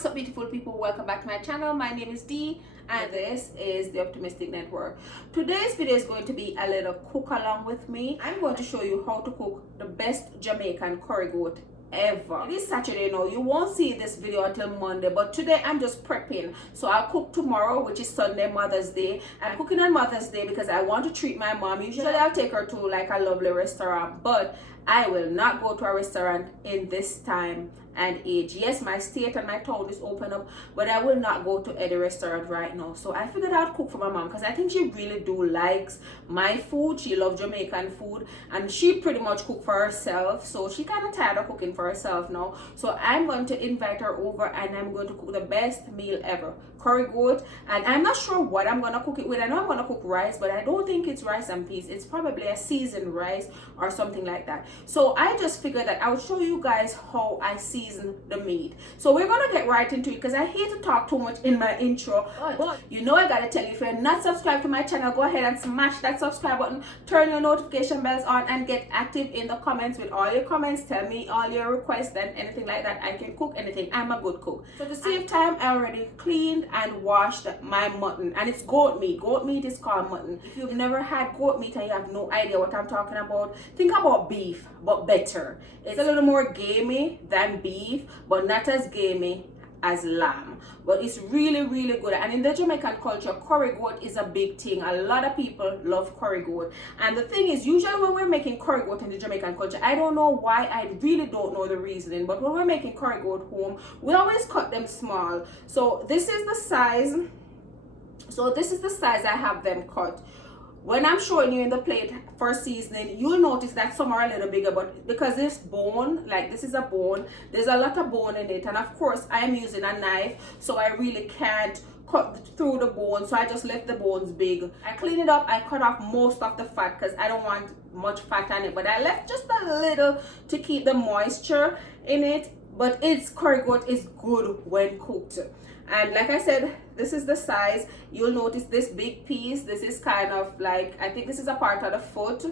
What's up, beautiful people? Welcome back to my channel. My name is Dee and this is the Optimistic Network. Today's video is going to be a little cook along with me. I'm going to show you how to cook the best Jamaican curry goat ever. It is Saturday now. You won't see this video until Monday, but today I'm just prepping. So I'll cook tomorrow, which is Sunday, Mother's Day. I'm cooking on Mother's Day because I want to treat my mom. Usually I'll take her to like a lovely restaurant, but I will not go to a restaurant in this time and age. Yes, my state and my town is open up, but I will not go to any restaurant right now. So I figured I'd cook for my mom because I think she really likes my food. She loves Jamaican food and she pretty much cook for herself, so she kind of tired of cooking for herself now. So I'm going to invite her over and I'm going to cook the best meal ever, curry goat. And I'm not sure what I'm going to cook it with. I know I'm going to cook rice, but I don't think it's rice and peas. It's probably a seasoned rice or something like that. So I just figured that I would show you guys how I season the meat. So we're gonna get right into it because I hate to talk too much in my intro, but you know I gotta tell you, if you're not subscribed to my channel, go ahead and smash that subscribe button, turn your notification bells on, and get active in the comments with all your comments. Tell me all your requests and anything like that. I can cook anything. I'm a good cook. So to save time, I already cleaned and washed my mutton, and it's goat meat. Goat meat is called mutton. If you've never had goat meat and you have no idea what I'm talking about, think about beef, but better. It's a little more gamey than beef, but not as gamey as lamb, but it's really good. And in the Jamaican culture, curry goat is a big thing. A lot of people love curry goat, and the thing is, usually when we're making curry goat in the Jamaican culture, I don't know why, I really don't know the reasoning, but when we're making curry goat home, we always cut them small. So this is the size I have them cut. When I'm showing you in the plate for seasoning, you'll notice that some are a little bigger, but because this bone, like this is a bone, there's a lot of bone in it, and of course I'm using a knife, so I really can't cut through the bone, so I just left the bones big. I clean it up, I cut off most of the fat because I don't want much fat on it, but I left just a little to keep the moisture in it. But curry goat is good when cooked. And like I said, this is the size. You'll notice this big piece. This is kind of like, I think this is a part of the foot,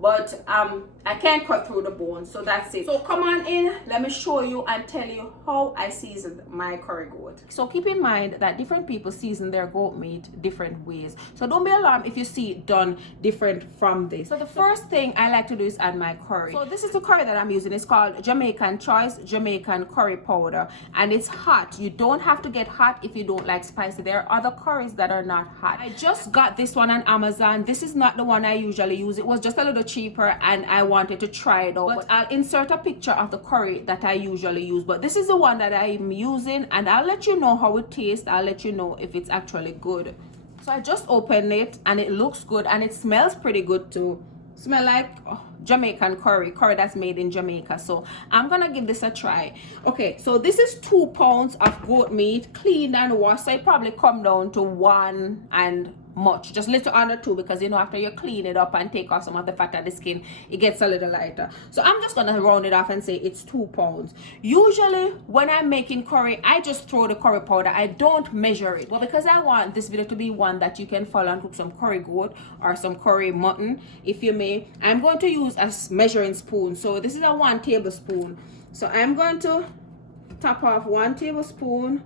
but I can't cut through the bone, so that's it. So come on in, let me show you and tell you how I seasoned my curry goat. So keep in mind that different people season their goat meat different ways, so don't be alarmed if you see it done different from this. So the first thing I like to do is add my curry. So this is the curry that I'm using. It's called Jamaican Choice Jamaican Curry Powder, and it's hot. You don't have to get hot if you don't like spicy. There are other curries that are not hot. I just got this one on Amazon. This is not the one I usually use. It was just a little cheaper and I wanted to try it out, but I'll insert a picture of the curry that I usually use, but this is the one that I'm using, and I'll let you know how it tastes. I'll let you know if it's actually good. So I just opened it and it looks good and it smells pretty good too. Smell like Jamaican curry that's made in Jamaica. So I'm gonna give this a try. Okay, so this is 2 pounds of goat meat, cleaned and washed, so it probably come down to 1 and much, just little under 2, because you know after you clean it up and take off some of the fat of the skin, it gets a little lighter. So I'm just gonna round it off and say it's 2 pounds. Usually when I'm making curry, I just throw the curry powder. I don't measure it. Well, because I want this video to be one that you can follow and cook some curry goat or some curry mutton if you may, I'm going to use a measuring spoon. So this is a 1 tablespoon. So I'm going to top off 1 tablespoon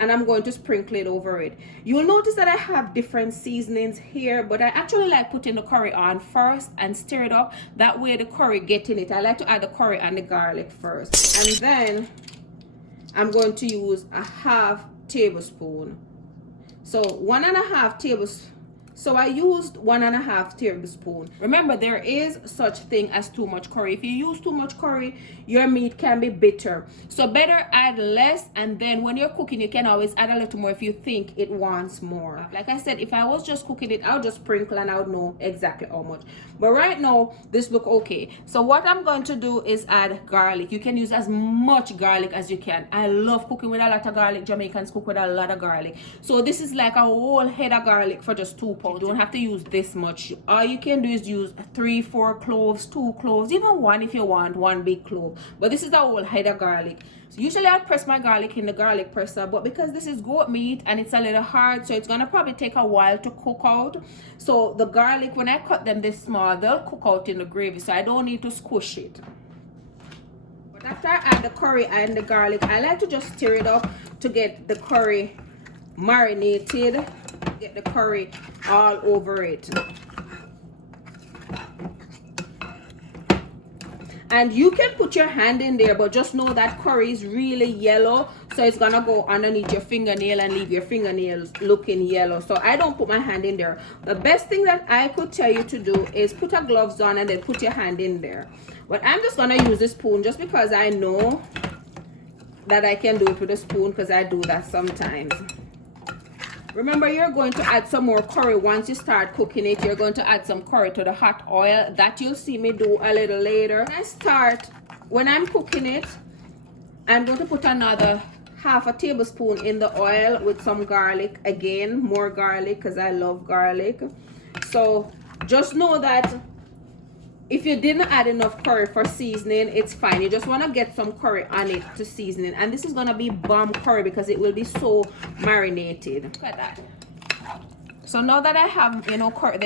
and I'm going to sprinkle it over it. You'll notice that I have different seasonings here, but I actually like putting the curry on first and stir it up. That way the curry get in it. I like to add the curry and the garlic first. And then I'm going to use a 1/2 tablespoon. So 1.5 tablespoons. So I used 1.5 tablespoon. Remember, there is such thing as too much curry. If you use too much curry, your meat can be bitter. So better add less, and then when you're cooking, you can always add a little more if you think it wants more. Like I said, if I was just cooking it, I'll just sprinkle and I would know exactly how much. But right now, this look okay. So what I'm going to do is add garlic. You can use as much garlic as you can. I love cooking with a lot of garlic. Jamaicans cook with a lot of garlic. So this is like a whole head of garlic for just 2 pounds. You don't have to use this much. All you can do is use 3-4 cloves, 2 cloves, even 1 if you want, 1 big clove. But this is a whole head of garlic. So usually I'll press my garlic in the garlic presser, but because this is goat meat and it's a little hard, so it's gonna probably take a while to cook out. So the garlic, when I cut them this small, they'll cook out in the gravy, so I don't need to squish it. But after I add the curry and the garlic, I like to just stir it up to get the curry marinated, get the curry all over it. And you can put your hand in there, but just know that curry is really yellow, so it's gonna go underneath your fingernail and leave your fingernails looking yellow. So I don't put my hand in there. The best thing that I could tell you to do is put a gloves on and then put your hand in there. But I'm just gonna use the spoon just because I know that I can do it with a spoon, because I do that sometimes. Remember, you're going to add some more curry once you start cooking it. You're going to add some curry to the hot oil. That you'll see me do a little later. When I'm cooking it, I'm going to put another half a tablespoon in the oil with some garlic. Again, more garlic because I love garlic. So just know that if you didn't add enough curry for seasoning, it's fine. You just want to get some curry on it to season it. And this is going to be bomb curry because it will be so marinated. Look at that. So now that I have, curry,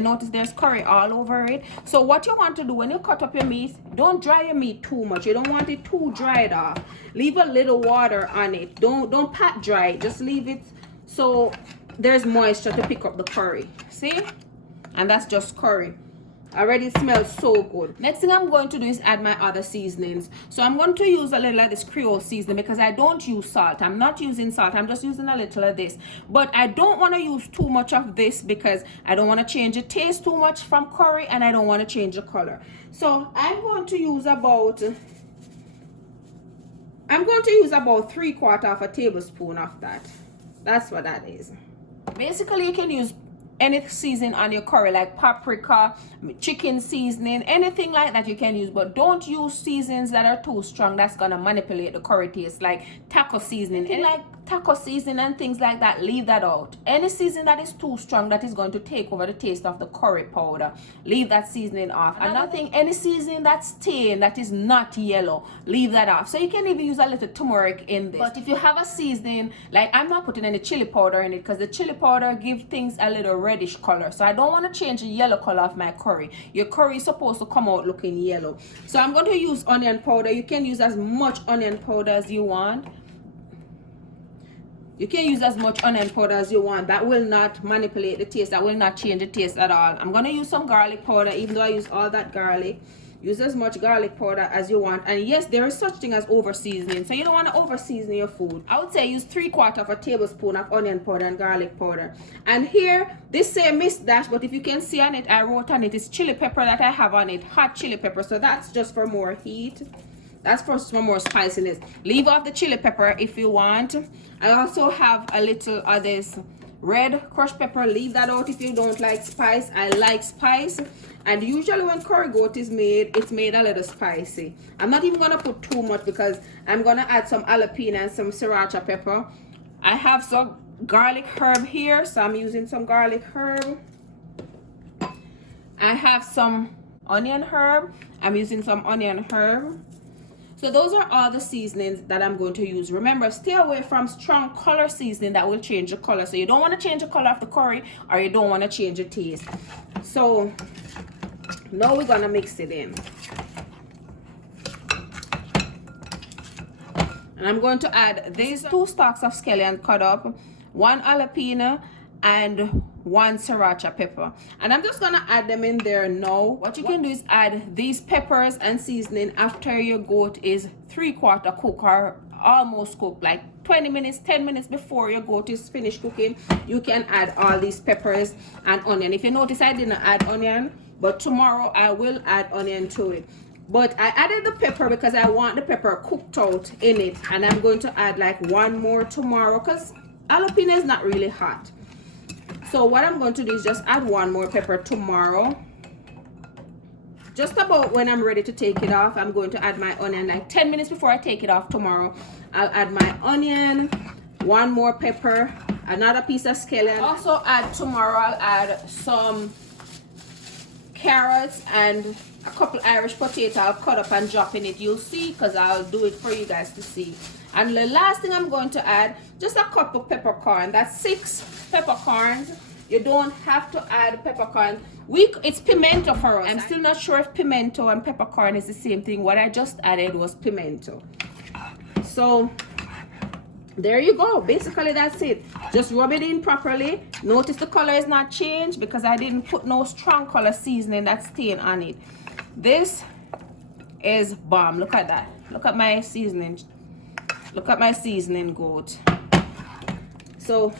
notice there's curry all over it. So what you want to do when you cut up your meat, don't dry your meat too much. You don't want it too dried off. Leave a little water on it. Don't pat dry it. Just leave it so there's moisture to pick up the curry. See? And that's just curry. Already smells so good. Next thing I'm going to do is add my other seasonings. So I'm going to use a little of this Creole seasoning because I don't use salt. I'm not using salt. I'm just using a little of this. But I don't want to use too much of this because I don't want to change the taste too much from curry, and I don't want to change the color. So I'm going to use about 3/4 of a tablespoon of that. That's what that is. Basically, you can use any seasoning on your curry, like paprika, chicken seasoning, anything like that you can use, but don't use seasonings that are too strong. That's gonna manipulate the curry taste, like taco seasoning. Like taco seasoning and things like that, leave that out. Any seasoning that is too strong, that is going to take over the taste of the curry powder, leave that seasoning off. Another thing, any seasoning that's stained, that is not yellow, leave that off. So you can even use a little turmeric in this. But if you have a seasoning, like I'm not putting any chili powder in it because the chili powder gives things a little reddish color. So I don't want to change the yellow color of my curry. Your curry is supposed to come out looking yellow. So I'm going to use onion powder. You can use as much onion powder as you want. You can use as much onion powder as you want. That will not manipulate the taste. That will not change the taste at all. I'm going to use some garlic powder, even though I use all that garlic. Use as much garlic powder as you want. And yes, there is such thing as over seasoning. So you don't want to over season your food. I would say use 3/4 of a tablespoon of onion powder and garlic powder. And here, this say Miss Dash, but if you can see on it, I wrote on it, it's chili pepper that I have on it. Hot chili pepper. So that's just for more heat. That's for more spiciness. Leave off the chili pepper if you want. I also have a little of this red crushed pepper. Leave that out if you don't like spice. I like spice. And usually when curry goat is made, it's made a little spicy. I'm not even going to put too much because I'm going to add some jalapeno and some sriracha pepper. I have some garlic herb here, so I'm using some garlic herb. I have some onion herb. I'm using some onion herb. So those are all the seasonings that I'm going to use. Remember, stay away from strong color seasoning that will change the color. So you don't want to change the color of the curry, or you don't want to change the taste. So now we're going to mix it in. And I'm going to add these 2 stalks of scallion cut up, 1 jalapeno, and 1 sriracha pepper, and I'm just gonna add them in there now. What you can do is add these peppers and seasoning after your goat is 3/4 cooked or almost cooked, like 20 minutes, 10 minutes before your goat is finished cooking. You can add all these peppers and onion. If you notice, I didn't add onion, but tomorrow I will add onion to it. But I added the pepper because I want the pepper cooked out in it, and I'm going to add like 1 more tomorrow because jalapeno is not really hot. So what I'm going to do is just add 1 more pepper tomorrow. Just about when I'm ready to take it off, I'm going to add my onion. Like 10 minutes before I take it off tomorrow, I'll add my onion, 1 more pepper, another piece of scallion. Also add tomorrow, I'll add some carrots and a couple Irish potato. I'll cut up and drop in it. You'll see because I'll do it for you guys to see. And the last thing I'm going to add, just a cup of peppercorn. That's 6 peppercorns. You don't have to add peppercorn. It's pimento for us. I'm still not sure if pimento and peppercorn is the same thing. What I just added was pimento. So there you go. Basically that's it. Just rub it in properly. Notice the color is not changed because I didn't put no strong color seasoning that's staying on it. This is bomb. Look at that. Look at my seasoning. Look at my seasoning goat. So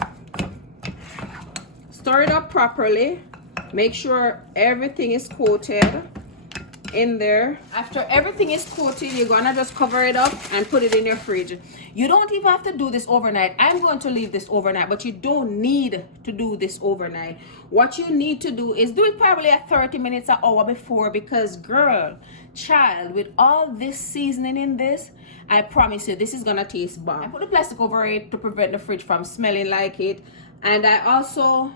stir it up properly. Make sure everything is coated in there. After everything is coated, you're gonna just cover it up and put it in your fridge. You don't even have to do this overnight. I'm going to leave this overnight, but you don't need to do this overnight. What you need to do is do it probably at 30 minutes, an hour before, because girl, child, with all this seasoning in this, I promise you this is gonna taste bomb. I put the plastic over it to prevent the fridge from smelling like it, and also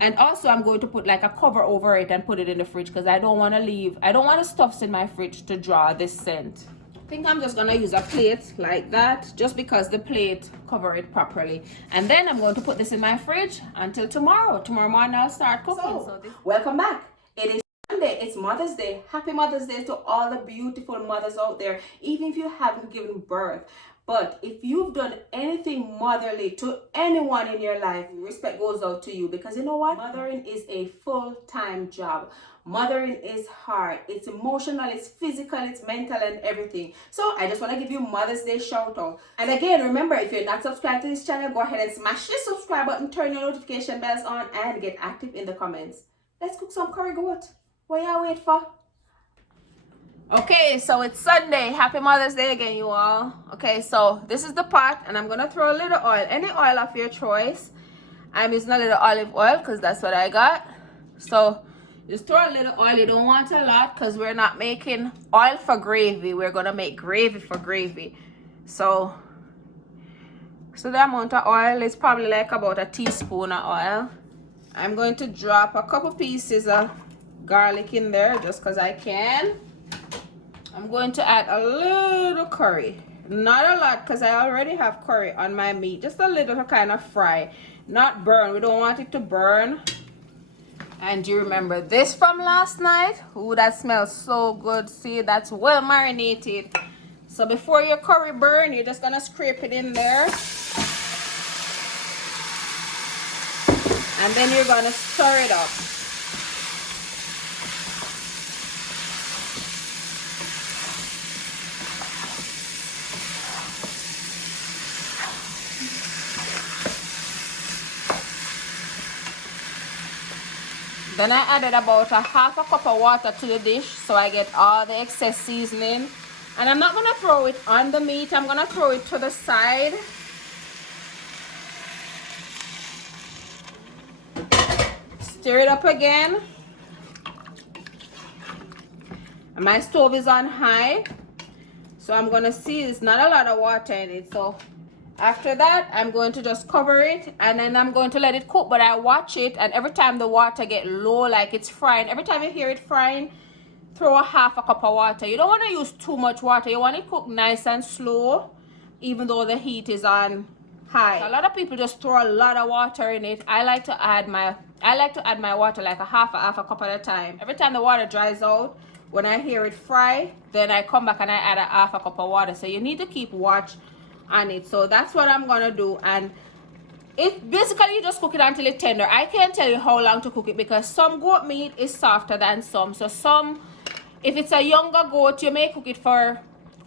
I'm going to put like a cover over it and put it in the fridge because I don't want the stuffs in my fridge to draw this scent. I think I'm just gonna use a plate like that, just because the plate cover it properly. And then I'm going to put this in my fridge until tomorrow. Tomorrow morning I'll start cooking. Welcome back. It is Sunday. It's Mother's Day. Happy Mother's Day to all the beautiful mothers out there, even if you haven't given birth. But if you've done anything motherly to anyone in your life, respect goes out to you, because you know what? Mothering is a full-time job. Mothering is hard. It's emotional, it's physical, it's mental, and everything. So I just want to give you Mother's Day shout out. And again, remember, if you're not subscribed to this channel, go ahead and smash the subscribe button, turn your notification bells on, and get active in the comments. Let's cook some curry goat. What y'all wait for? Okay, so it's Sunday. Happy Mother's Day again, you all. Okay, so this is the pot, and I'm gonna throw a little oil, any oil of your choice. I'm using a little olive oil because that's what I got. So just throw a little oil. You don't want a lot because we're not making oil for gravy. We're gonna make gravy for gravy. So the amount of oil is probably like about a teaspoon of oil. I'm going to drop a couple pieces of garlic in there just because I can. I'm going to add a little curry, not a lot because I already have curry on my meat, just a little to kind of fry, not burn. We don't want it to burn. And do you remember this from last night? Ooh, that smells so good. See, that's well marinated. So before your curry burn, you're just gonna scrape it in there, and then you're gonna stir it up. Then I added about a half a cup of water to the dish so I get all the excess seasoning. And I'm not going to throw it on the meat. I'm going to throw it to the side. Stir it up again. And my stove is on high. So I'm going to see it's not a lot of water in it. So after that, I'm going to just cover it, and then I'm going to let it cook. But I watch it, and every time the water get low, like it's frying, every time you hear it frying, throw a half a cup of water. You don't want to use too much water. You want it cooked nice and slow, even though the heat is on high. A lot of people just throw a lot of water in it. I like to add my water like a half a cup at a time. Every time the water dries out, when I hear it fry, then I come back and I add a half a cup of water. So you need to keep watch on it. So that's what I'm gonna do. And it basically, you just cook it until it's tender. I can't tell you how long to cook it because some goat meat is softer than some. So some, if it's a younger goat, you may cook it for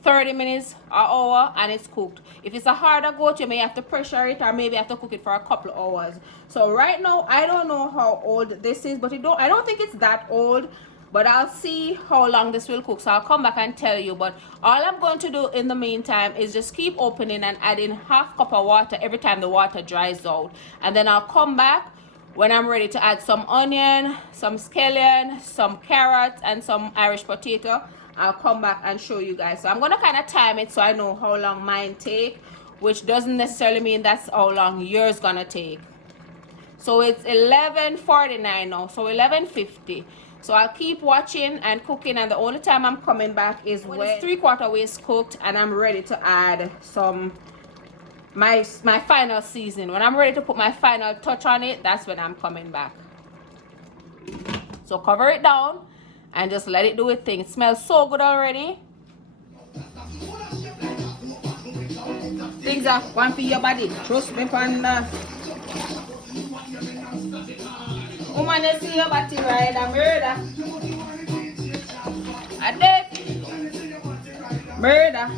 30 minutes or hour and it's cooked. If it's a harder goat, you may have to pressure it or maybe have to cook it for a couple of hours. So right now, I don't know how old this is, but I don't think it's that old. But I'll see how long this will cook, so I'll come back and tell you. But all I'm going to do in the meantime is just keep opening and adding half cup of water every time the water dries out. And then I'll come back when I'm ready to add some onion, some scallion, some carrots, and some Irish potato. I'll come back and show you guys. So I'm going to kind of time it so I know how long mine take, which doesn't necessarily mean that's how long yours going to take. So it's 11:49 now, so 11:50. So I'll keep watching and cooking, and the only time I'm coming back is when it's 3/4 ways cooked and I'm ready to add some my final season. When I'm ready to put my final touch on it, that's when I'm coming back. So cover it down and just let it do its thing. It smells so good already. Things are going for your body. Trust me, panda. Woman, you see your body right, a murder. A death. Murder.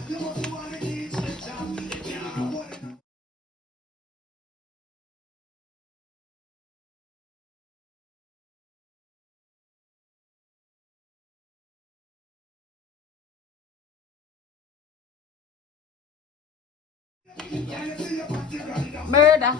Murder.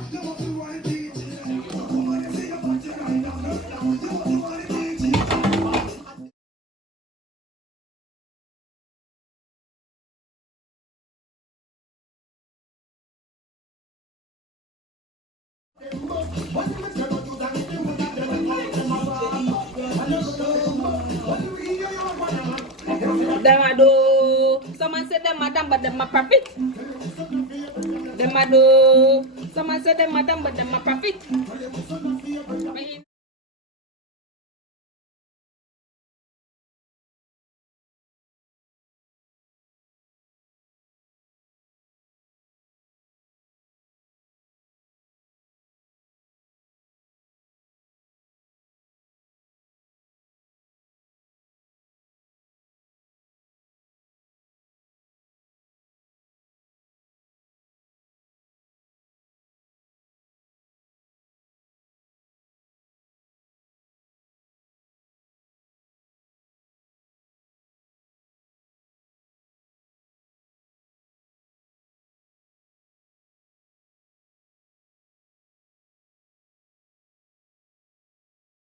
Them a do. Someone said them madam, but them a profit. Them a do. Someone said them madam, but them a profit.